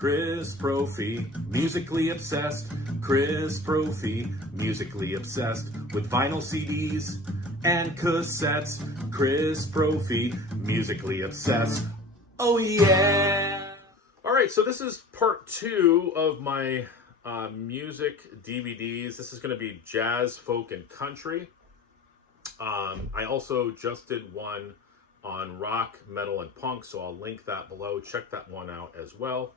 Chris Brophy, musically obsessed. Chris Brophy, musically obsessed with vinyl CDs and cassettes. Chris Brophy, musically obsessed. Oh yeah! All right, so this is part 2 of my music DVDs. This is going to be jazz, folk, and country. I also just did one on rock, metal, and punk, so I'll link that below. Check that one out as well.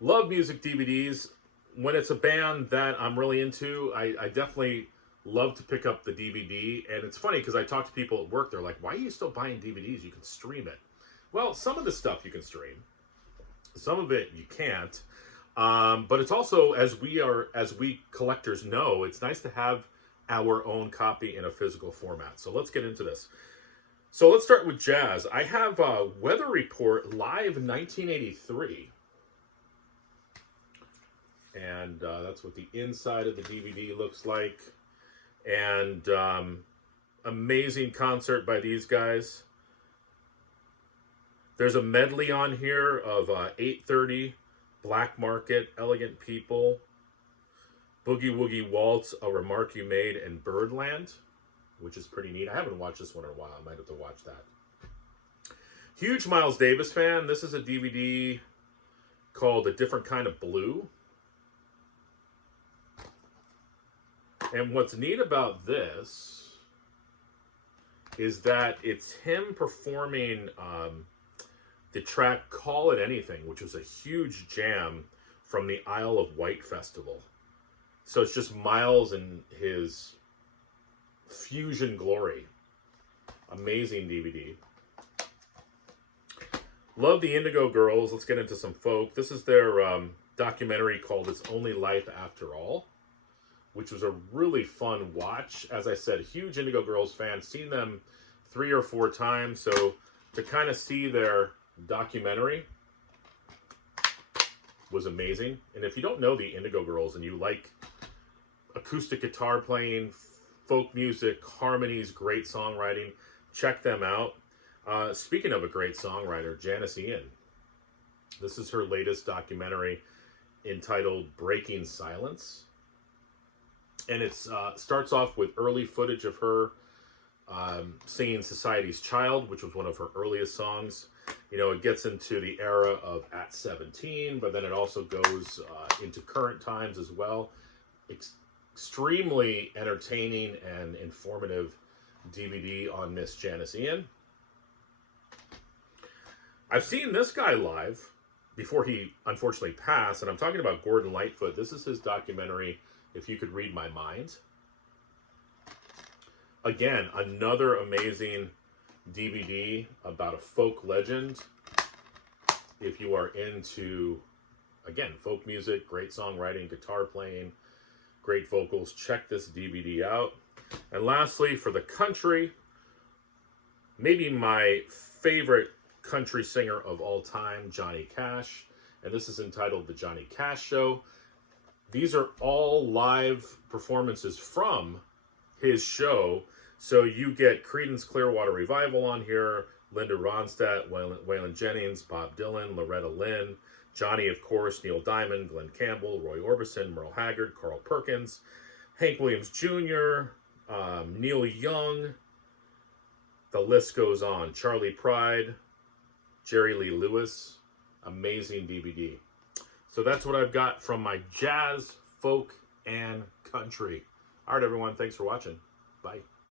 Love music DVDs. When it's a band that I'm really into, I definitely love to pick up the DVD. And it's funny because I talk to people at work, they're like, why are you still buying DVDs? You can stream it. Well, some of the stuff you can stream. Some of it you can't. But it's also, as we collectors know, it's nice to have our own copy in a physical format. So let's get into this. So let's start with jazz. I have Weather Report Live 1983. And that's what the inside of the DVD looks like. And amazing concert by these guys. There's a medley on here of 8:30, Black Market, Elegant People, Boogie Woogie Waltz, A Remark You Made, and Birdland, which is pretty neat. I haven't watched this one in a while. I might have to watch that. Huge Miles Davis fan. This is a DVD called A Different Kind of Blue. And what's neat about this is that it's him performing the track Call It Anything, which was a huge jam from the Isle of Wight Festival. So it's just Miles and his fusion glory. Amazing DVD. Love the Indigo Girls. Let's get into some folk. This is their documentary called It's Only Life After All, which was a really fun watch. As I said, huge Indigo Girls fan. Seen them 3 or 4 times. So to kind of see their documentary was amazing. And if you don't know the Indigo Girls and you like acoustic guitar playing, folk music, harmonies, great songwriting, check them out. Speaking of a great songwriter, Janis Ian. This is her latest documentary entitled Breaking Silence. And it starts off with early footage of her singing Society's Child, which was one of her earliest songs. You know, it gets into the era of At 17, but then it also goes into current times as well. Extremely entertaining and informative DVD on Miss Janis Ian. I've seen this guy live before he unfortunately passed, and I'm talking about Gordon Lightfoot. This is his documentary, If You Could Read My Mind. Again, another amazing DVD about a folk legend. If you are into, again, folk music, great songwriting, guitar playing, great vocals, check this DVD out. And lastly, for the country, maybe my favorite country singer of all time, Johnny Cash. And this is entitled The Johnny Cash Show. These are all live performances from his show. So you get Creedence Clearwater Revival on here, Linda Ronstadt, Waylon Jennings, Bob Dylan, Loretta Lynn, Johnny, of course, Neil Diamond, Glenn Campbell, Roy Orbison, Merle Haggard, Carl Perkins, Hank Williams Jr., Neil Young. The list goes on. Charlie Pride, Jerry Lee Lewis. Amazing DVD. So that's what I've got from my jazz, folk, and country. All right, everyone. Thanks for watching. Bye.